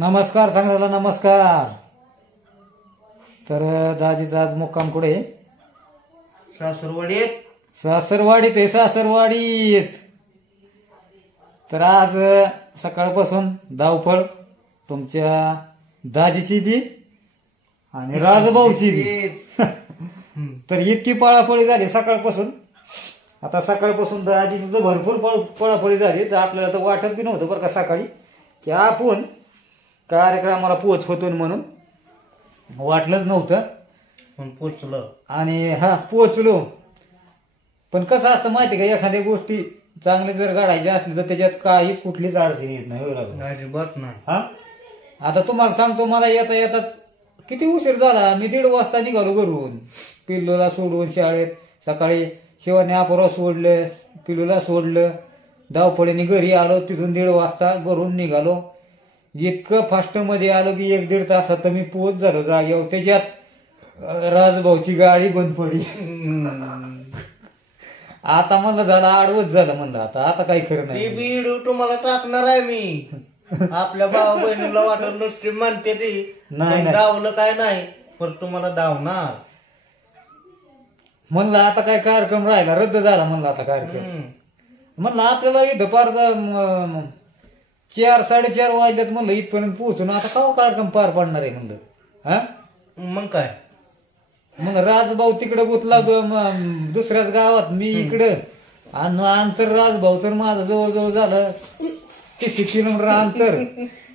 नमस्कार सांगायला नमस्कार. तर दाजीचा आज मुक्काम कुठे? सासरवाडीत. सासरवाडीत आहे, सासरवाडीत. तर आज सकाळपासून धावपळ तुमच्या दाजीची बी आणि राजभाऊची बी. तर इतकी पळापळी झाली सकाळपासून. आता सकाळपासून दाजीची तर भरपूर पळापळी झाली. तर आपल्याला तर वाटत बी नव्हतं बरं का सकाळी की आपण कार्यक्रमाला पोहोचतो म्हणून, वाटलंच नव्हतं. पण पोचलं. आणि पोचलो. पण कसं असतं माहिती का, एखाद्या गोष्टी चांगली जर घडायची असली तर त्याच्यात काहीच कुठलीच अडचण येत नाही. अजिबात नाही. आता तुम्हाला सांगतो, मला येता येताच किती उशीर झाला. मी 1:30 वाजता निघालो घरून, पिल्लूला सोडून शाळेत. सकाळी शिवाने अपोरा सोडलं, पिल्लूला सोडलं, धावपळीने घरी आलो. तिथून 1:30 वाजता घरून निघालो. इतकं फास्ट मध्ये आलो की 1-1.5 तासात तर मी पोहोच झालो जागेवर. त्याच्यात राजभाऊची गाडी बंद पडली. आता म्हणलं झालं आडवच झालं. म्हणलं आता काही खरं नाही. बीड तुम्हाला टाकणार आहे मी. आपल्या भावा बहिणीला वाटत नुसती म्हणते ती नाही धावलं काय नाही, पण तुम्हाला धावणार. म्हणलं आता काय कार्यक्रम राहिला, रद्द झाला. म्हणलं आता कार्यक्रम. म्हणलं आपल्याला इथं पार 4-4:30 वाजल्यात. म्हणलं इथपर्यंत पोहोचून आता का कार्यक्रम पार पडणार आहे म्हणलं. मग काय, मग राजभाऊ तिकडे गुतला दुसऱ्याच गावात, मी इकडं. आणि अंतर राजभाऊ तर माझं जवळजवळ झालं 30 किलोमीटर अंतर.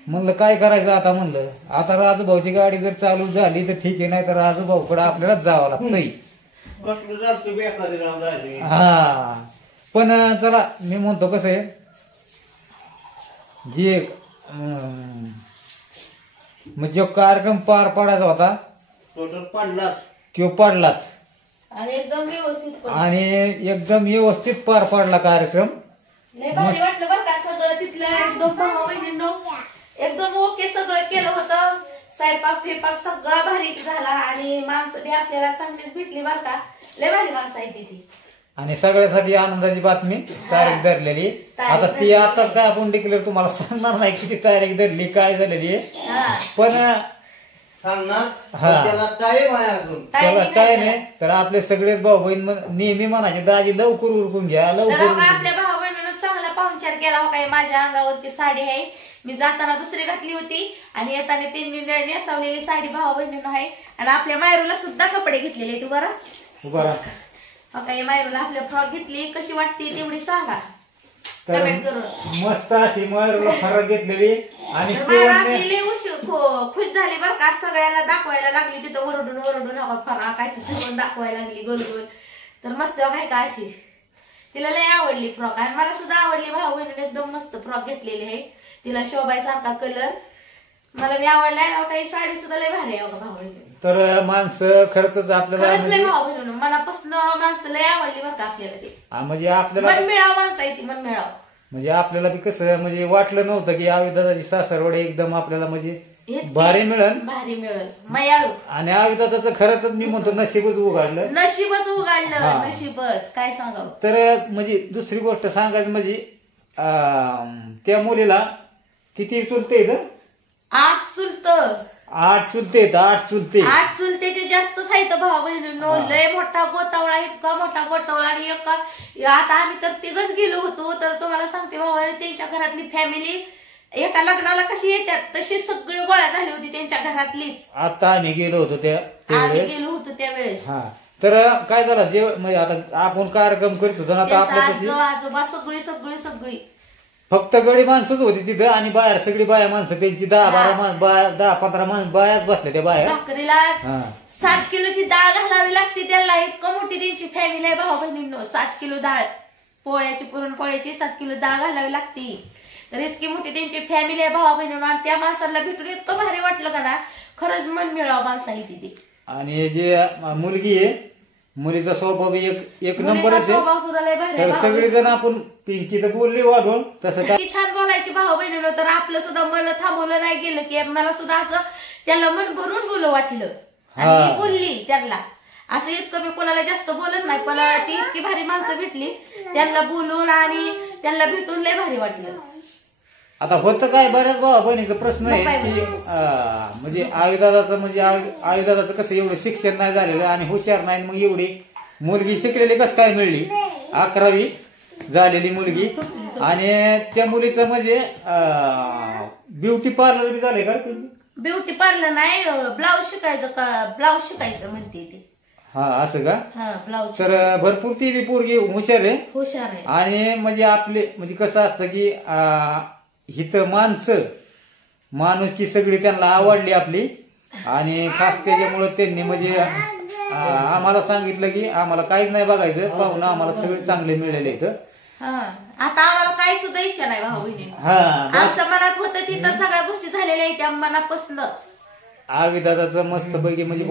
म्हणलं काय करायचं आता. म्हणलं आता राजभाऊची गाडी जर चालू झाली तर ठीक आहे, नाही तर राजभाऊकडे आपल्यालाच जावं लागतंय. पण चला, मी म्हणतो कसं आहे, जे म्हणजे कार्यक्रम पार पडायचा होता तो पडलाच. आणि एकदम व्यवस्थित पार पडला कार्यक्रम. लय भारी वाटलं बरं का. सगळं तिथलं एकदम भावा बहिणींनो एकदम ओके सगळं केलं होतं. स्वयंपाक फेपाक सगळा भारी झाला आणि माणसं बी आपल्याला चांगलीच भेटली बरं का. लय भारी माणसं आहे ती. आणि सगळ्यासाठी आनंदाची बातमी, तारीख धरलेली. आता ती आता काय आपण डिक्लेअर तुम्हाला सांगणार नाही किती तारीख धरली, काय झालेली. पण त्याला टाइम आहे. तर आपले सगळेच भाऊ बहीण नेहमी म्हणायचे दाजी लवकर उरकून घ्या, लवकर. आपल्या भाऊ बहिणीनं चांगला पाहुणचार केला हो. काय माझ्या अंगावरची साडी आहे, मी जाताना दुसरी घातली होती आणि येताना त्यांनी नेसवलेली साडी भाऊ बहिणीनं आहे. आणि आपल्या मायरूला सुद्धा कपडे घेतलेले. तू बरं काही मायरूला आपल्या फ्रॉक घेतली. कशी वाटते तेवढी सांगा कमेंट करून. मस्त अशी मायरूला फरक घेतलेली. आणि आपली खुश झाली बरं का. सगळ्याला दाखवायला लागली तिथं वरडून फराक अशी फिरून दाखवायला लागली गोल गोल. तर मस्त काय का अशी तिला लय आवडली फ्रॉक. आणि मला सुद्धा आवडली. भाऊ बहिणीने एकदम मस्त फ्रॉक घेतलेली आहे. तिला शोभायसारखा कलर मला मी आवडलाय. काही साडी सुद्धा लय भारी आहे भाऊ बहिणी. तर माणसं खरंच आपल्याला मनापासून माणसं लय आवडली बरं का आपल्याला. ते म्हणजे आपल्याला मन मिळाव माणसं आहे ती, मन मिळाव. म्हणजे आपल्याला बी कसं म्हणजे वाटलं नव्हतं की आविदादाची सासरवाडी एकदम आपल्याला म्हणजे भारी मिळेल मयाळू. आणि आविदादाचं खरंच मी म्हणतो नशीबच उघडलं. नशीबच काय सांगावं. तर म्हणजे दुसरी गोष्ट सांगायचं म्हणजे त्या मुलीला किती चुलते? 8 चुलत. 8 चुलते. 8 चुलतेचे जास्तच आहेत भाऊ बहिणींनो. लय मोठा गोतावळा, इतका मोठा गोतावळा. आणि आता आम्ही तर तिघच गेलो होतो. तर तुम्हाला सांगते भाऊ, त्यांच्या घरातली फॅमिली एका लग्नाला कशी येतात तशी सगळी गोळा झाली होती त्यांच्या घरातलीच. आता आम्ही गेलो होतो त्यावेळेस. तर काय झालं, जे म्हणजे आता आपण कार्यक्रम करत होतो ना, आता आपल्या आजोबा सगळी फक्त गडी माणसंच होती तिथं. आणि बाहेर सगळी बाया माणसं त्यांची 10-15 माणसं बायाच बसल्या त्या बाहेर. भाकरीला 7 किलोची डाळ घालावी लागते त्यांना. इतकं मोठी त्यांची फॅमिली आहे भाऊ बहिणींनो. 7 किलो डाळ, पुरणपोळ्याची 7 किलो डाळ घालावी लागते. तर इतकी मोठी त्यांची फॅमिली आहे भाऊ बहिणींनो. आणि त्या माणसाला भेटून इतकं भारी वाटलं का ना. खरंच मन मिळावं माणसा आहे ती. आणि जे मुलगी आहे, मुलीचा स्वभाव एक नंबरच आहे. तर सगळेजण आपण पिंकी तर बोलली वाढून तसं काय छान बोलायची भाऊ बहिणीनं. तर आपलं सुद्धा मन थांबवलं नाही गेलं की मला सुद्धा असं त्याला मन भरून बोलू वाटलं. आणि मी बोलली त्यांना. असं इतकं मी कोणाला जास्त बोलत नाही, पण ती इतकी भारी माणसं भेटली त्यांना बोलून आणि त्यांना भेटून लय भारी वाटलं. आता होतं काय बऱ्याच भावा बहिणीचा प्रश्न आहे की म्हणजे आईदादाचं म्हणजे आईदादाचं कसं एवढं शिक्षण नाही झालेलं आणि हुशार नाही, मग एवढी मुलगी शिकलेली कसं काय मिळली, 11वी झालेली मुलगी, आणि त्या मुलीचं म्हणजे ब्युटी पार्लर बी झालंय का? ब्युटी पार्लर नाही, ब्लाऊज शिकायचं म्हणते ती. हा असं का? हा ब्लाऊज. तर भरपूर ती बी पोरगी हुशार आहे. हुशार आहे. आणि म्हणजे आपले म्हणजे कसं असतं की हिथं माणुसकी सगळी त्यांना आवडली आपली, आणि खास त्याच्यामुळे त्यांनी म्हणजे आम्हाला सांगितलं की आम्हाला काहीच नाही बघायचं, पाहुणं आम्हाला सगळे चांगले मिळाले इथं. आता आम्हाला काही सुद्धा इच्छा नाही भाऊ बहिणी. हा आमच्या मनात होतं तिथं सगळ्या गोष्टी झालेल्या आहेत त्या मनापासून. आवी दादाचं मस्त पैकी म्हणजे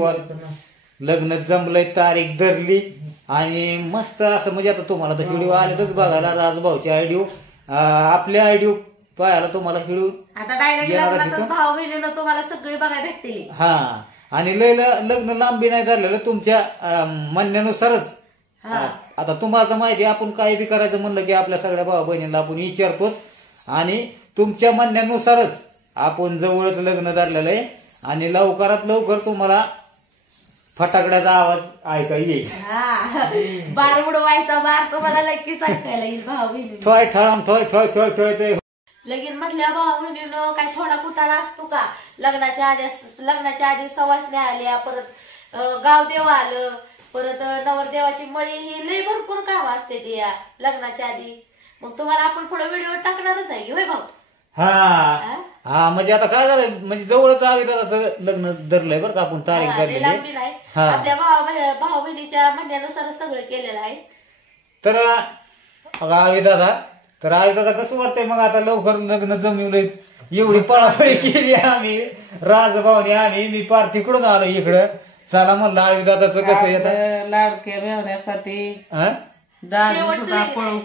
लग्न जमलंय, तारीख धरली, आणि मस्त असं म्हणजे आता तुम्हाला तर व्हिडिओ आलेतच बघायला, राजभाऊचे आयडिओ, आपल्या आयडिओ पाहायला तुम्हाला व्हिडिओ आता डायरेक्ट लग्नातच भाऊ बहिणीनं तुम्हाला सगळी बघायला भेटतील. हा, आणि लग्न लांबी नाही धरलेलं, तुमच्या म्हणण्यानुसारच. आता तुम्हाला तर माहिती आपण काही बी करायचं म्हणलं की आपल्या सगळ्या भाऊ बहिणीला आपण विचारतोच, आणि तुमच्या म्हणण्यानुसारच आपण जवळच लग्न धरलेलं आहे, आणि लवकरात लवकर तुम्हाला फटाकड्याचा आवाज ऐकायला येईल. बार उडवायचा बार तुम्हाला नक्कीच ऐकायला येईल भाऊ बहिणी. ठोय ठळाम ठोय ठोय ठोय ठोय ठोय. लगीन मधल्या भाऊ बहिणीनं काय थोडा कुटाळा असतो का? लग्नाच्या आधी सवासण्या आल्या, परत गावदेव आलं, परत नवरदेवाची मळी, ही लई भरपूर काम असते ते या लग्नाच्या आधी. मग तुम्हाला आपण पुढे व्हिडिओ टाकणारच आहे की होय भाऊ? हा म्हणजे आता काय झालं, म्हणजे जवळच आविदादाचं लग्न धरलंय बरं का आपण, तारीख धरलेली नाही. आपल्या भाऊ बहिणीच्या म्हणण्यानुसार सगळं केलेलं आहे. तर आविदादा कसं वाटतंय मग आता लवकर लग्न जमवलंय, एवढी पळापळी केली आम्ही राजभाऊने, आणि मी पार तिकडून आलो इकडं. चला म्हणलं आविदादाचं कसं येतं लाडके मिळवण्यासाठी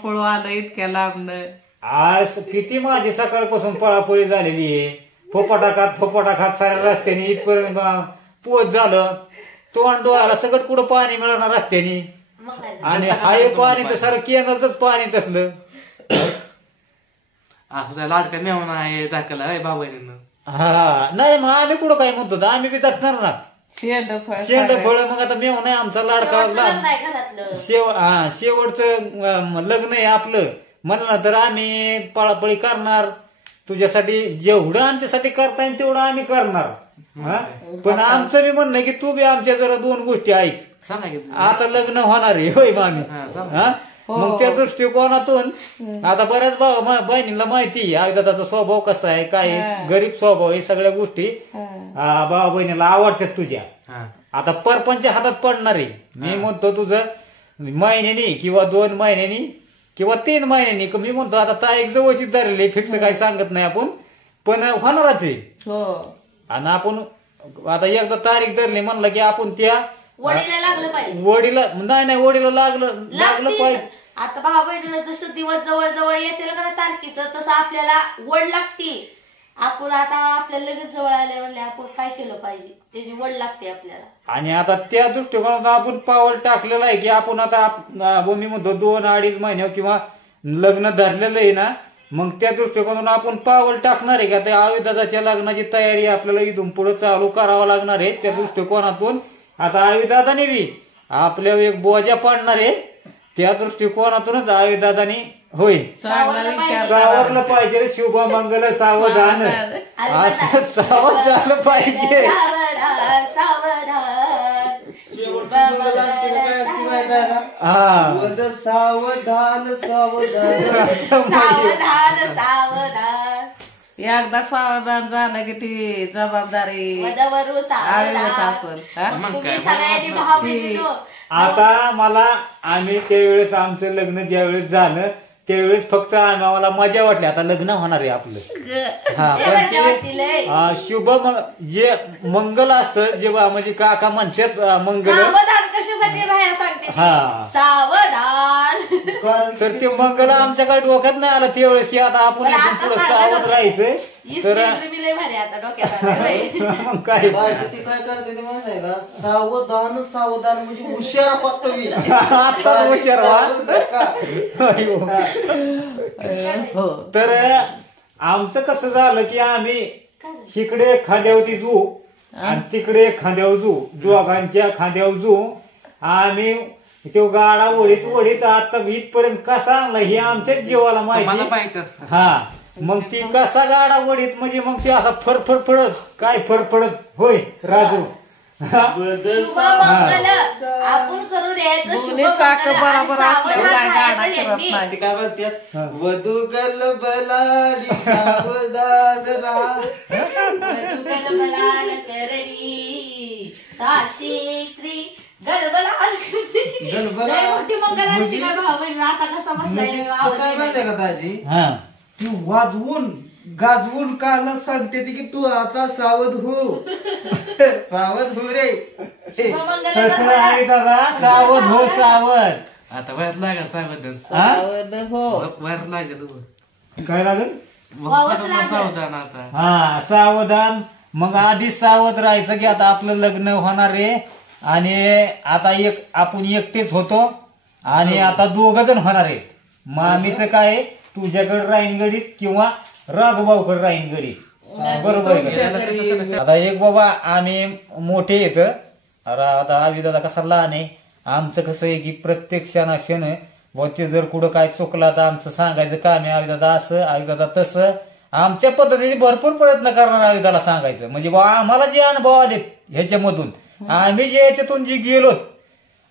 पळू आलं इतक्या लांबनं. आज किती माझी सकाळपासून पळापळी झालेली आहे, फोपाटा खात साऱ्या रस्त्याने इथपर्यंत पोच झालं, तोंड डोळ्याला सगळं कुठं पाणी मिळणार रस्त्याने, आणि हाय पाणी तर सारं केनलच पाणी तसलं. असं लाडका नेऊन आहे दाखल आहे बाबाईनं. हा नाही, मग आम्ही कुठं काय म्हणतो, आम्ही बी टाकणार ना शेंड फळ. मग आता मेव नाही आमचा लाडका, शेवटचं लग्न आहे आपलं म्हणलं तर आम्ही पळापळी करणार, तुझ्यासाठी जेवढं आमच्यासाठी करता येईल तेवढं आम्ही करणार. पण आमचं बी म्हणणं की तू बी आमच्या जरा 2 गोष्टी ऐक. आता लग्न होणार आहे होय मामी, मग त्या दृष्टिकोनातून आता बऱ्याच बहिणीला माहिती आविदादाचा स्वभाव कसा आहे, काय गरीब स्वभाव आहे, सगळ्या गोष्टी भाऊ बहिणीला आवडतात तुझ्या. आता परपंच हातात पडणार आहे. मी म्हणतो तुझं महिन्यानी किंवा 2 महिन्यांनी किंवा 3 महिन्यांनी, मी म्हणतो आता तारीख जवळची धरली, फिक्स काही सांगत नाही आपण, पण होणारच आहे. आणि आपण आता एकदा तारीख धरली म्हणलं की आपण त्या वडीला लागलं पाहिजे, वडीला वडीला लागलं पाहिजे. आता भाऊ बहिणीला जसं दिवस जवळ येते ना तारखेचं, तसं आपल्याला वड लागते. आपण आता आपल्याला लगेच जवळ आले म्हणले आपण काय केलं पाहिजे, त्याची वड लागते आपल्याला. आणि आता त्या दृष्टिकोनातून आपण पाऊल टाकलेलं आहे की आपण आता मी म्हणतो 2-2.5 महिन्यावर किंवा लग्न धरलेलं आहे ना, मग त्या दृष्टिकोनातून आपण पाऊल टाकणार आहे का त्या आविदादाच्या लग्नाची तयारी आपल्याला इथून पुढे चालू करावं लागणार आहे. त्या दृष्टिकोनातून आता आविदादाने बी आपल्यावर एक बोजा पाडणार आहे, त्या दृष्टिकोनातूनच आविदादाने होय सावरलं पाहिजे. शुभमंगल सावधान असं सावध झालं पाहिजे. सावधान एकदा सावधान झालं की ती जबाबदारी आता मला आम्ही त्यावेळेस आमचं लग्न ज्यावेळेस झालं त्यावेळेस फक्त आम्हाला मजा वाटली, आता लग्न होणार आहे आपलं. हा पण ते शुभ जे मंगल असतं जेव्हा म्हणजे काका म्हणतात मंगल, कशासाठी राहायला सांगते हा सावधान, तर ते मंगल आमच्या काही डोक्यात नाही आलं त्यावेळेस की आता आपण इथून पुढे सावध राहायचंय. तर काय करते ते माहिती आहे का, सावधान म्हणजे हुशार पत्तवी. आता हुशार व्हा. तर आमचं कसं झालं की आम्ही इकडे खांद्यावरती जू आणि तिकडे खांद्यावर जू, दोघांच्या खांद्यावर जू. आम्ही तो गाडा ओढीत ओढीत आता इथपर्यंत कसा आणला हे आमच्याच जीवाला माहिती. हा मग ती कसा गाडा ओढीत म्हणजे मग ती असा फरफर पडत काय फरफडत होय राजू. शुभमंगल आपण करू द्यायचं शुभमंगल बरोबर असल्यावर काय गाडा करत यांनी. नाही. ते काय म्हणतात, वधू गलबलाली सावधान राहा. गलबलाल करणी साक्षी श्री गलबलाल करणी. लय मोठी मंगल असते काय भाऊ बहिणी. आता कसं बसलाय कसं आहे माहितीये का दाजी, हा ती वाजवून गाजवून काल सांगते ती की तू आता सावध हो. सावध हो रे. शुभमंगल कसं आहे दादा, सावध हो सावध. आता बाहेर लागेल सावधान. सावध हो. बाहेर लागेल काय लागेल सावधान आता. हा सावधान. मग आधीच सावध राहायचं की आता आपलं लग्न होणार आहे आणि आता आपण एकटेच होतो आणि आता 2 जण होणार आहेत. मामीचं काय तुझ्याकडे राहीन गडीत किंवा राजूभाऊकडे राहीन गडीत. बरोबर आहे का? आता एक बाबा आम्ही मोठे येत आता आवी दादा कसा लहान आहे. आमचं कसं आहे की प्रत्येक क्षण ते जर कुठं काय चुकला तर आमचं सांगायचं काम आहे. आवी दादा असं, आवी दादा तसं, आमच्या पद्धतीने भरपूर प्रयत्न करणार आवी दादा सांगायचं. म्हणजे बा आम्हाला जे अनुभव आलेत ह्याच्यामधून, आम्ही जे याच्यातून जे गेलो,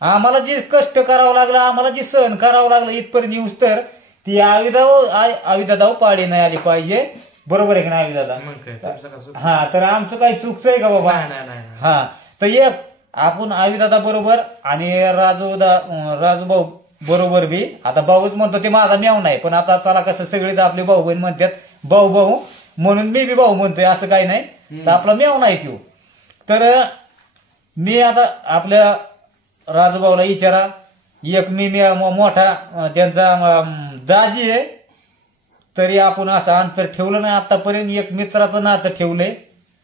आम्हाला जे कष्ट करावं लागलं, आम्हाला जे सहन करावं लागलं इथपर्यंत येऊस तर ती आवी दादा पाळी नाही आली पाहिजे. बरोबर आहे की नाही आवी दादा? मग काय तुमचं कसं. हा तर आमचं काही चुकतंय का बाबा? नाही. हा तर एक आपण आवी दादा बरोबर आणि राजूभाऊ बरोबर बी. आता भाऊच म्हणतो ते माझा मेव नाही, पण आता चला कसं सगळेच आपले भाऊ बहीण म्हणतात भाऊ म्हणून मी बी भाऊ म्हणतोय, असं काही नाही. तर आपला मेव नाही तो. तर मी आता आपल्या राजूभाऊला विचारा, एक मी मोठा त्यांचा दाजी आहे तरी आपण असं अंतर ठेवलं नाही आतापर्यंत. एक मित्राचं नातं ठेवलंय.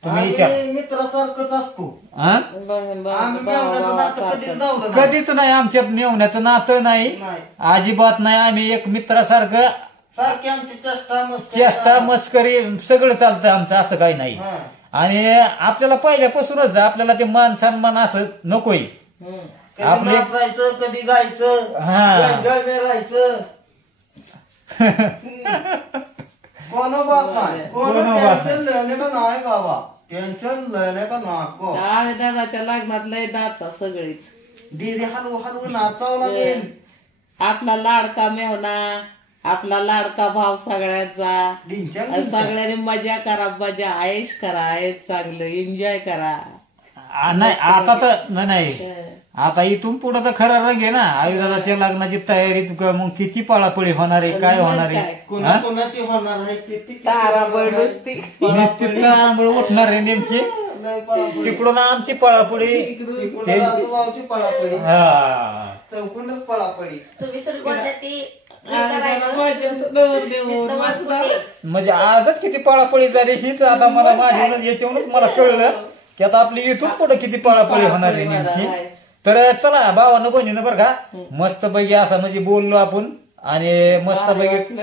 तुम्ही विचार. आम्ही मित्रासारखंच असतो. हा आम्ही मेवण्याचं नातं कधीच नव्हतं. कधीच नाही आमच्यात मेवण्याचं नातं नाही, नाही. अजिबात नाही. आम्ही एक मित्रासारखं सारखी आमची चेष्टा मस्करी सगळं चालतं आमचं, असं काही नाही. हा. आणि आपल्याला पहिल्यापासूनच आपल्याला ते मान सन्मान असं नकोय. कधी आपले- नाचायचं, कधी गायचं, हा. एन्जॉय राहायचं. कोण बात नाही, कोण कोण बात टेन्शन लेने का नाही बाबा, टेन्शन लेने का नको. आवी दादाच्या लग्नात लय नाचा सगळीच. डीजे हलवू हलवू नाचावं लागेल. आपला लाडका मेहना, आपला लाडका भाव सगळ्यांचा. डिंचन आणि सगळ्यांनी मजा करा, मजा ऐश करा, ऐश चांगलं एन्जॉय करा. नाही आता तर नाही. आता इथून पुढे तर खरा रंग आहे ना. आयुर्वेदाच्या लग्नाची तयारी मग किती पळापळी होणार आहे, काय होणार आहे. कोणा कोणाची होणार आहे किती ताराबळ नुसती. निश्चित तारांबळ उठणार आहे नेमकी. लय पळापळी. तिकडून आमची पळापळी इकडून ते- राजूभाऊची पळापळी, हा. चौकूनच पळापळी. तुम्ही सर कोणत्या ती म्हणजे आजच किती पळापळी झाली हीच आता मला माझ्या याच्यावरूनच मला कळलं की आता आपली इथून पुढे किती पळापळी होणार आहे नेमकी. तर चला भावानं बहिणीनं बरं का मस्त पैकी असा म्हणजे बोललो आपण आणि मस्त पैकी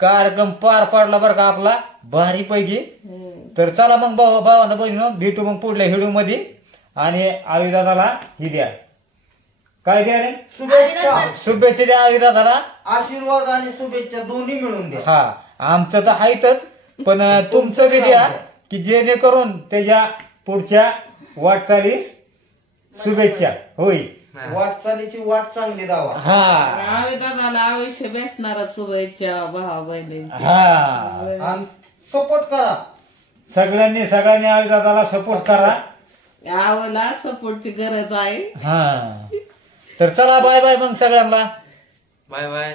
कार्यक्रम पार पाडला बरं का आपला भारी पैकी. तर चला मग भावानं बहिणीनं भेटू मग पुढल्या व्हिडिओ मध्ये. आणि आविदादाला ही द्या, काय द्या रे? शुभेच्छा, शुभेच्छा द्या आविदादाला. आशीर्वाद आणि शुभेच्छा दोन्ही मिळून द्या. हा आमचं तर आहेतच, पण तुमचं बी द्या की जेणेकरून त्याच्या पुढच्या वाटचालीस शुभेच्छा होई. वाटचालीची वाट चांगली दावा. हा आवी दादाला आयुष्य भेटणार शुभेच्छा भावा बहिणींची. हा आणि सपोर्ट करा सगळ्यांनी आविदादाला सपोर्ट करा. आवला सपोर्टची गरज आहे. हा तर चला बाय बाय मग सगळ्यांना. Bye bye.